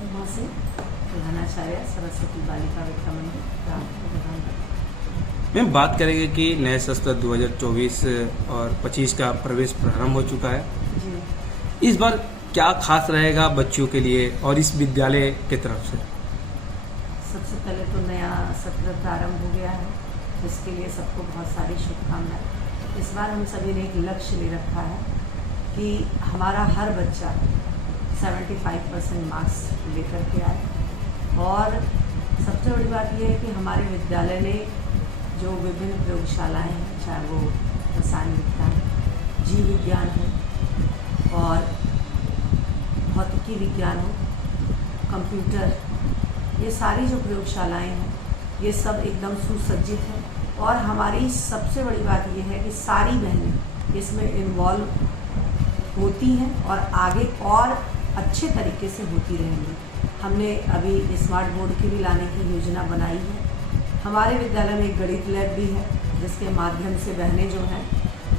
वहाँ से प्रधानाचार्य सरस्वती बालिका विद्या मंदिर। मैम, बात करेंगे कि नए सत्र 2024 और 25 का प्रवेश प्रारंभ हो चुका है जी। इस बार क्या खास रहेगा बच्चों के लिए और इस विद्यालय की तरफ से? सबसे पहले तो नया सत्र प्रारंभ हो गया है, जिसके लिए सबको बहुत सारी शुभकामनाएं। इस बार हम सभी ने एक लक्ष्य ले रखा है कि हमारा हर बच्चा 75% मार्क्स लेकर के आए। और सबसे बड़ी बात यह है कि हमारे विद्यालय ने जो विभिन्न प्रयोगशालाएं हैं, चाहे वो रसायन विज्ञान, जीव विज्ञान हो और भौतिकी विज्ञान हो, कंप्यूटर, ये सारी जो प्रयोगशालाएं हैं ये सब एकदम सुसज्जित हैं। और हमारी सबसे बड़ी बात ये है कि सारी बहनें इसमें इन्वॉल्व होती हैं और आगे और अच्छे तरीके से होती रहेंगी। हमने अभी स्मार्ट बोर्ड की भी लाने की योजना बनाई है। हमारे विद्यालय में एक गणित लैब भी है, जिसके माध्यम से बहनें जो हैं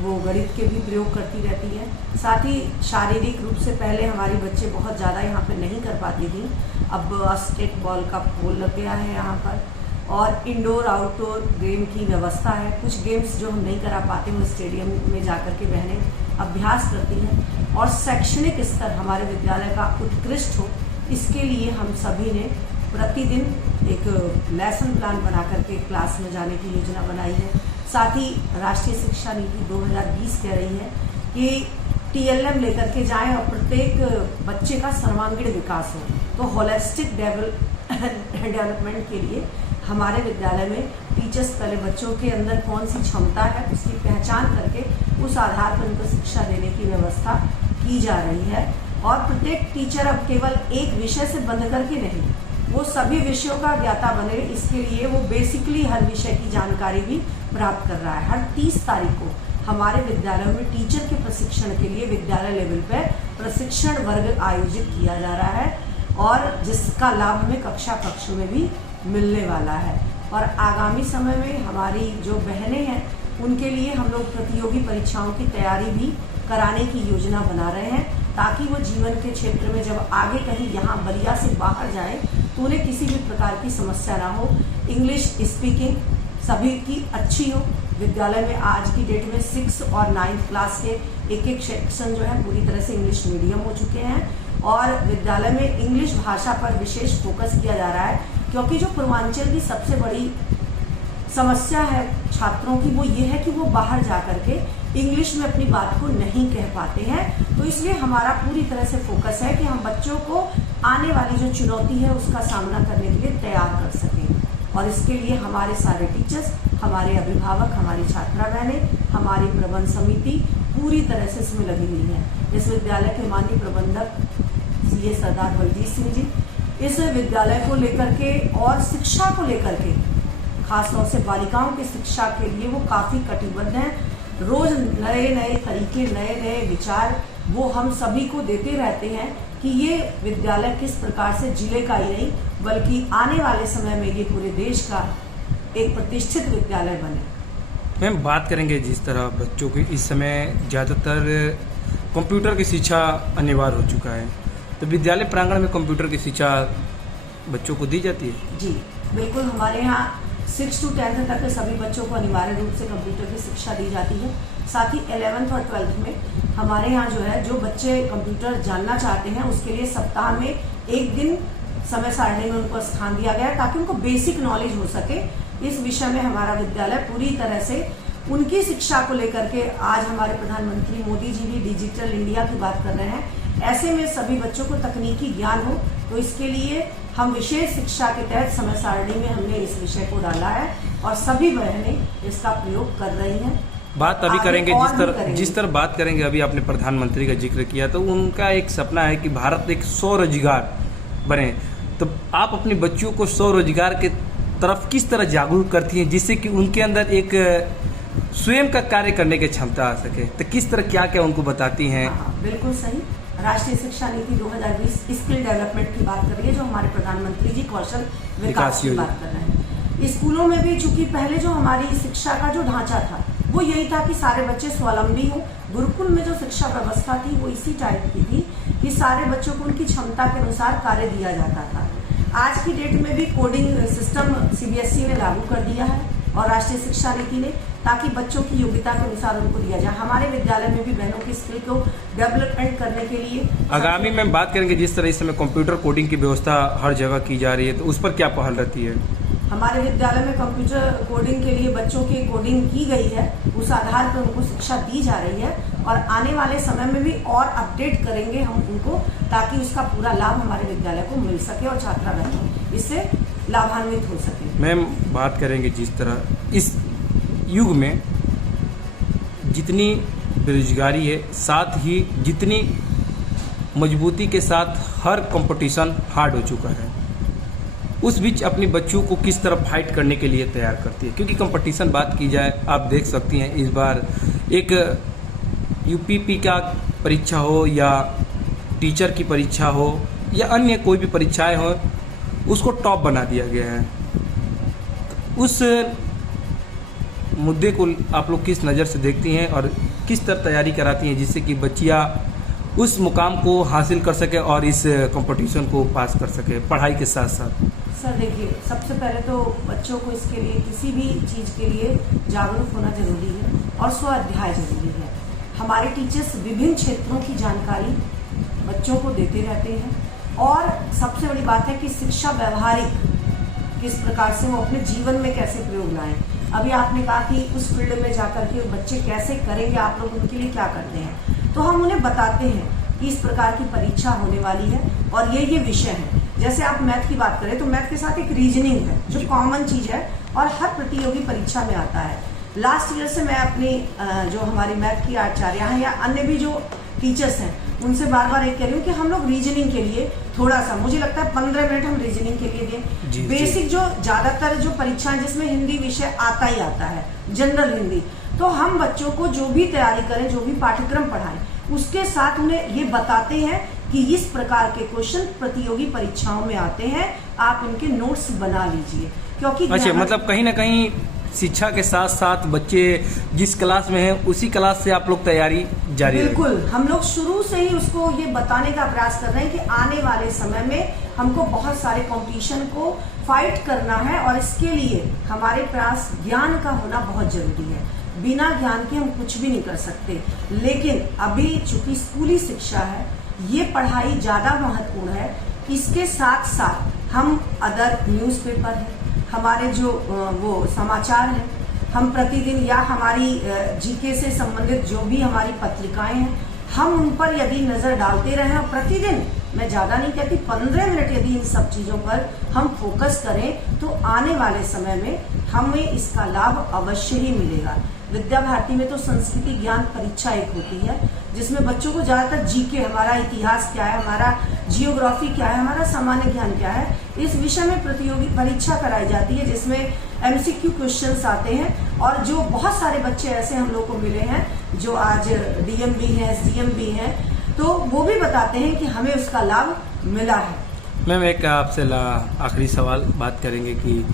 वो गणित के भी प्रयोग करती रहती हैं। साथ ही शारीरिक रूप से पहले हमारे बच्चे बहुत ज़्यादा यहाँ पे नहीं कर पाती थी, अब स्टेट बॉल का पोल लग गया है यहाँ पर, और इंडोर आउटडोर गेम की व्यवस्था है। कुछ गेम्स जो हम नहीं करा पाते वो स्टेडियम में जाकर के बहनें अभ्यास करती हैं। और शैक्षणिक स्तर हमारे विद्यालय का उत्कृष्ट हो, इसके लिए हम सभी ने प्रतिदिन एक लेसन प्लान बना करके क्लास में जाने की योजना बनाई है। साथ ही राष्ट्रीय शिक्षा नीति 2020 कह रही है कि TLM लेकर के जाएं और प्रत्येक बच्चे का सर्वांगीण विकास हो। तो होलिस्टिक डेवलपमेंट के लिए हमारे विद्यालय में टीचर्स पहले बच्चों के अंदर कौन सी क्षमता है उसकी पहचान करके उस आधार पर उनको शिक्षा देने की व्यवस्था की जा रही है। और प्रत्येक टीचर अब केवल एक विषय से बंद करके नहीं, वो सभी विषयों का ज्ञाता बने, इसके लिए वो बेसिकली हर विषय की जानकारी भी प्राप्त कर रहा है। हर 30 तारीख को हमारे विद्यालयों में टीचर के प्रशिक्षण के लिए विद्यालय लेवल पर प्रशिक्षण वर्ग आयोजित किया जा रहा है, और जिसका लाभ हमें कक्षा कक्षों में भी मिलने वाला है। और आगामी समय में हमारी जो बहनें हैं उनके लिए हम लोग प्रतियोगी परीक्षाओं की तैयारी भी कराने की योजना बना रहे हैं, ताकि वो जीवन के क्षेत्र में जब आगे कहीं यहाँ बलिया से बाहर जाए तो उन्हें किसी भी प्रकार की समस्या ना हो। इंग्लिश स्पीकिंग सभी की अच्छी हो। विद्यालय में आज की डेट में 6 और 9th क्लास के एक सेक्शन जो है पूरी तरह से इंग्लिश मीडियम हो चुके हैं, और विद्यालय में इंग्लिश भाषा पर विशेष फोकस किया जा रहा है, क्योंकि जो पूर्वांचल की सबसे बड़ी समस्या है छात्रों की वो ये है कि वो बाहर जा कर के इंग्लिश में अपनी बात को नहीं कह पाते हैं। तो इसलिए हमारा पूरी तरह से फोकस है कि हम बच्चों को आने वाली जो चुनौती है उसका सामना करने के लिए तैयार कर सकें। और इसके लिए हमारे सारे टीचर्स, हमारे अभिभावक, हमारी छात्रा बहनें, हमारी प्रबंध समिति पूरी तरह से इसमें लगी हुई है। इस विद्यालय के माननीय प्रबंधक CA सरदार बलजीत सिंह जी इस विद्यालय को लेकर के और शिक्षा को लेकर के, खासतौर से बालिकाओं की शिक्षा के लिए वो काफ़ी कटिबद्ध हैं। रोज नए नए तरीके, नए नए विचार वो हम सभी को देते रहते हैं कि ये विद्यालय किस प्रकार से जिले का ही नहीं बल्कि आने वाले समय में ये पूरे देश का एक प्रतिष्ठित विद्यालय बने। मैम, बात करेंगे जिस तरह बच्चों की इस समय ज़्यादातर कंप्यूटर की शिक्षा अनिवार्य हो चुका है, तो विद्यालय प्रांगण में कंप्यूटर की शिक्षा बच्चों को दी जाती है? जी बिल्कुल, हमारे यहाँ 6 to 10th तक के सभी बच्चों को अनिवार्य रूप से कंप्यूटर की शिक्षा दी जाती है। साथ ही 11th और 12th में हमारे यहाँ जो है, जो बच्चे कंप्यूटर जानना चाहते हैं उसके लिए सप्ताह में एक दिन समय सारणी में उनको स्थान दिया गया है, ताकि उनको बेसिक नॉलेज हो सके। इस विषय में हमारा विद्यालय पूरी तरह से उनकी शिक्षा को लेकर के, आज हमारे प्रधानमंत्री मोदी जी भी डिजिटल इंडिया की बात कर रहे हैं, ऐसे में सभी बच्चों को तकनीकी ज्ञान हो, तो इसके लिए हम विशेष शिक्षा के तहत समय सारणी में हमने इस विषय को डाला है और सभी बहनें इसका प्रयोग कर रही हैं। बात अभी करेंगे जिस तरह बात करेंगे, अभी आपने प्रधानमंत्री का जिक्र किया, तो उनका एक सपना है कि भारत एक स्वरोजगार बने। तो आप अपने बच्चों को स्वरोजगार के तरफ किस तरह जागरूक करती हैं, जिससे कि उनके अंदर एक स्वयं का कार्य करने की क्षमता आ सके? तो किस तरह क्या क्या उनको बताती हैं? बिल्कुल सही। राष्ट्रीय शिक्षा नीति 2020 स्किल डेवलपमेंट की बात कर रही है, जो हमारे प्रधानमंत्री जी कौशल विकास की बात कर रहे हैं। स्कूलों में भी चूंकि पहले जो हमारी शिक्षा का जो ढांचा था वो यही था कि सारे बच्चे स्वावलंबी हों। गुरुकुल में जो शिक्षा व्यवस्था थी वो इसी टाइप की थी कि सारे बच्चों को उनकी क्षमता के अनुसार कार्य दिया जाता था। आज की डेट में भी कोडिंग सिस्टम सीबीएसई ने लागू कर दिया है और राष्ट्रीय शिक्षा नीति ने, ताकि बच्चों की योग्यता के अनुसार उनको दिया जाए। हमारे विद्यालय में भी बहनों की स्किल को डेवलपमेंट करने के लिए आगामी में बात करेंगे, जिस तरह इस समय कंप्यूटर कोडिंग की व्यवस्था हर जगह की जा रही है, तो उस पर क्या पहल रहती है? हमारे विद्यालय में कंप्यूटर कोडिंग के लिए बच्चों की कोडिंग की गई है, उस आधार पर उनको शिक्षा दी जा रही है और आने वाले समय में भी और अपडेट करेंगे हम उनको, ताकि उसका पूरा लाभ हमारे विद्यालय को मिल सके और छात्रा बहनों इससे लाभान्वित हो सके। मैम, बात करेंगे जिस तरह इस युग में जितनी बेरोजगारी है, साथ ही जितनी मजबूती के साथ हर कंपटीशन हार्ड हो चुका है, उस बीच अपने बच्चों को किस तरह फाइट करने के लिए तैयार करती है? क्योंकि कंपटीशन बात की जाए, आप देख सकती हैं इस बार एक यूपीपी का परीक्षा हो या टीचर की परीक्षा हो या अन्य कोई भी परीक्षाएं हो, उसको टॉप बना दिया गया है। उस मुद्दे को आप लोग किस नज़र से देखती हैं और किस तरह तैयारी कराती हैं जिससे कि बच्चियाँ उस मुकाम को हासिल कर सके और इस कंपटीशन को पास कर सके पढ़ाई के साथ साथ? सर देखिए, सबसे पहले तो बच्चों को इसके लिए किसी भी चीज़ के लिए जागरूक होना जरूरी है और स्व अध्याय जरूरी है। हमारे टीचर्स विभिन्न क्षेत्रों की जानकारी बच्चों को देते रहते हैं और सबसे बड़ी बात है कि शिक्षा व्यवहारिक किस प्रकार से वो अपने जीवन में कैसे प्रयोग लाएं। अभी आपने कहा कि उस फील्ड में जाकर के बच्चे कैसे करेंगे, आप लोग उनके लिए क्या करते हैं, तो हम उन्हें बताते हैं कि इस प्रकार की परीक्षा होने वाली है और ये विषय है। जैसे आप मैथ की बात करें तो मैथ के साथ एक रीजनिंग है जो कॉमन चीज है और हर प्रतियोगी परीक्षा में आता है। लास्ट ईयर से मैं अपनी जो हमारी मैथ की आचार्य हैं या अन्य भी जो टीचर्स हैं उनसे बार बार एक कह रही हूँ कि हम लोग रीजनिंग के लिए थोड़ा सा, मुझे लगता है 15 मिनट हम रीजनिंग के लिए दें। बेसिक जो ज्यादातर जो परीक्षाएं जिसमें हिंदी विषय आता ही आता है, जनरल हिंदी, तो हम बच्चों को जो भी तैयारी करें, जो भी पाठ्यक्रम पढ़ाएं, उसके साथ उन्हें ये बताते हैं कि इस प्रकार के क्वेश्चन प्रतियोगी परीक्षाओं में आते हैं, आप इनके नोट्स बना लीजिए। क्योंकि अच्छा, मतलब कहीं ना कहीं शिक्षा के साथ साथ बच्चे जिस क्लास में हैं उसी क्लास से आप लोग तैयारी जारी रखें। बिल्कुल, हम लोग शुरू से ही उसको ये बताने का प्रयास कर रहे हैं कि आने वाले समय में हमको बहुत सारे कंपटीशन को फाइट करना है और इसके लिए हमारे पास ज्ञान का होना बहुत जरूरी है। बिना ज्ञान के हम कुछ भी नहीं कर सकते। लेकिन अभी चूंकि स्कूली शिक्षा है, ये पढ़ाई ज्यादा महत्वपूर्ण है। इसके साथ साथ हम अदर न्यूज़पेपर है, हमारे जो वो समाचार हैं, हम प्रतिदिन या हमारी जीके से संबंधित जो भी हमारी पत्रिकाएं हैं, हम उन पर यदि नजर डालते रहें और प्रतिदिन, मैं ज्यादा नहीं कहती, 15 मिनट यदि इन सब चीजों पर हम फोकस करें तो आने वाले समय में हमें इसका लाभ अवश्य ही मिलेगा। विद्या भारती में तो संस्कृति ज्ञान परीक्षा एक होती है जिसमें बच्चों को ज्यादातर जीके, हमारा इतिहास क्या है, हमारा जियोग्राफी क्या है, हमारा सामान्य ज्ञान क्या है, इस विषय में प्रतियोगी परीक्षा कराई जाती है जिसमें एमसीक्यू क्वेश्चंस आते हैं। और जो बहुत सारे बच्चे ऐसे हम लोग को मिले हैं जो आज डीएम भी हैं, एसडीएम भी हैं, तो वो भी बताते हैं कि हमें उसका लाभ मिला है। मैम, एक आपसे आखिरी सवाल बात करेंगे कि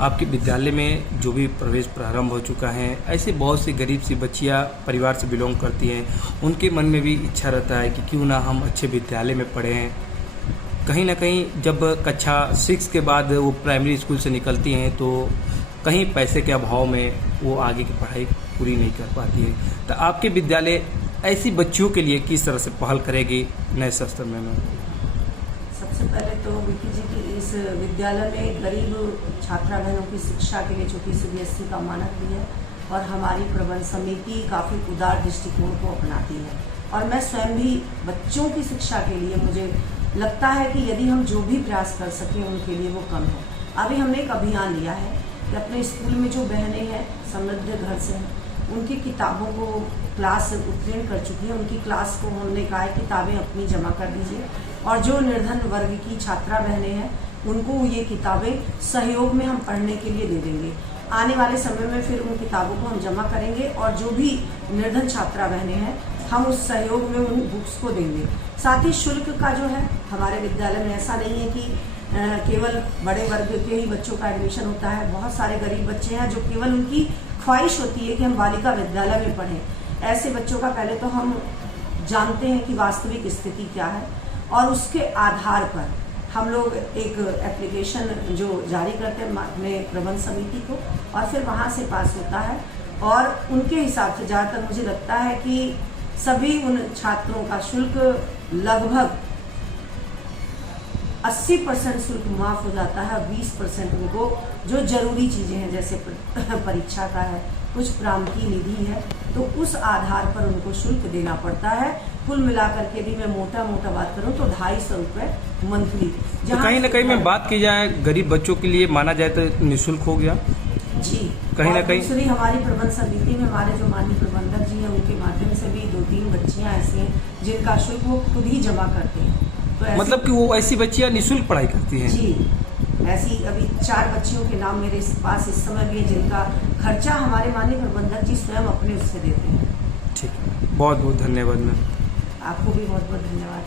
आपके विद्यालय में जो भी प्रवेश प्रारंभ हो चुका है, ऐसे बहुत सी गरीब सी बच्चियां परिवार से बिलोंग करती हैं, उनके मन में भी इच्छा रहता है कि क्यों ना हम अच्छे विद्यालय में पढ़ें। कहीं ना कहीं जब कक्षा 6 के बाद वो प्राइमरी स्कूल से निकलती हैं तो कहीं पैसे के अभाव में वो आगे की पढ़ाई पूरी नहीं कर पाती है, तो आपके विद्यालय ऐसी बच्चियों के लिए किस तरह से पहल करेगी नए सत्र में? सबसे पहले तो विकी जी की इस विद्यालय में गरीब छात्रा बहनों की शिक्षा के लिए चूंकि सीबीएसई का मानक भी है और हमारी प्रबंध समिति काफ़ी उदार दृष्टिकोण को अपनाती है और मैं स्वयं भी बच्चों की शिक्षा के लिए, मुझे लगता है कि यदि हम जो भी प्रयास कर सकें उनके लिए वो कम है। अभी हमने एक अभियान लिया है कि अपने स्कूल में जो बहनें हैं समृद्ध घर से हैं, उनकी किताबों को क्लास उत्तीर्ण कर चुकी है, उनकी क्लास को हमने कहा है किताबें अपनी जमा कर दीजिए और जो निर्धन वर्ग की छात्रा बहनें हैं उनको ये किताबें सहयोग में हम पढ़ने के लिए दे देंगे। आने वाले समय में फिर उन किताबों को हम जमा करेंगे और जो भी निर्धन छात्रा बहनें हैं हम उस सहयोग में उन बुक्स को देंगे। साथ ही शुल्क का जो है, हमारे विद्यालय में ऐसा नहीं है कि केवल बड़े वर्ग के ही बच्चों का एडमिशन होता है। बहुत सारे गरीब बच्चे हैं जो केवल उनकी ख्वाहिश होती है कि हम बालिका विद्यालय में पढ़ें। ऐसे बच्चों का पहले तो हम जानते हैं कि वास्तविक स्थिति क्या है, और उसके आधार पर हम लोग एक एप्लीकेशन जो जारी करते हैं अपने प्रबंध समिति को, और फिर वहाँ से पास होता है। और उनके हिसाब से जहाँ तक मुझे लगता है कि सभी उन छात्रों का शुल्क लगभग 80% शुल्क माफ हो जाता है। 20% उनको जो जरूरी चीज़ें हैं, जैसे परीक्षा का है, कुछ प्रांतीय निधि है, तो उस आधार पर उनको शुल्क देना पड़ता है। कुल मिलाकर के भी मैं मोटा बात करूं तो 250 रुपये मंथली। तो कहीं ना कहीं में बात की जाए गरीब बच्चों के लिए माना जाए तो निःशुल्क हो गया जी। कहीं ना कहीं दूसरी हमारी प्रबंध समिति में हमारे जो माननीय प्रबंधक जी हैं, उनके माध्यम से भी 2-3 बच्चियां ऐसी हैं जिनका शुल्क वो खुद ही जमा करते हैं। तो मतलब कि वो ऐसी बच्चियां निःशुल्क पढ़ाई करती हैं? जी, ऐसी अभी 4 बच्चियों के नाम मेरे पास इस समय भी है जिनका खर्चा हमारे माननीय प्रबंधक जी स्वयं अपने उससे देते हैं। ठीक है, बहुत बहुत धन्यवाद मैम। आपको भी बहुत बहुत धन्यवाद।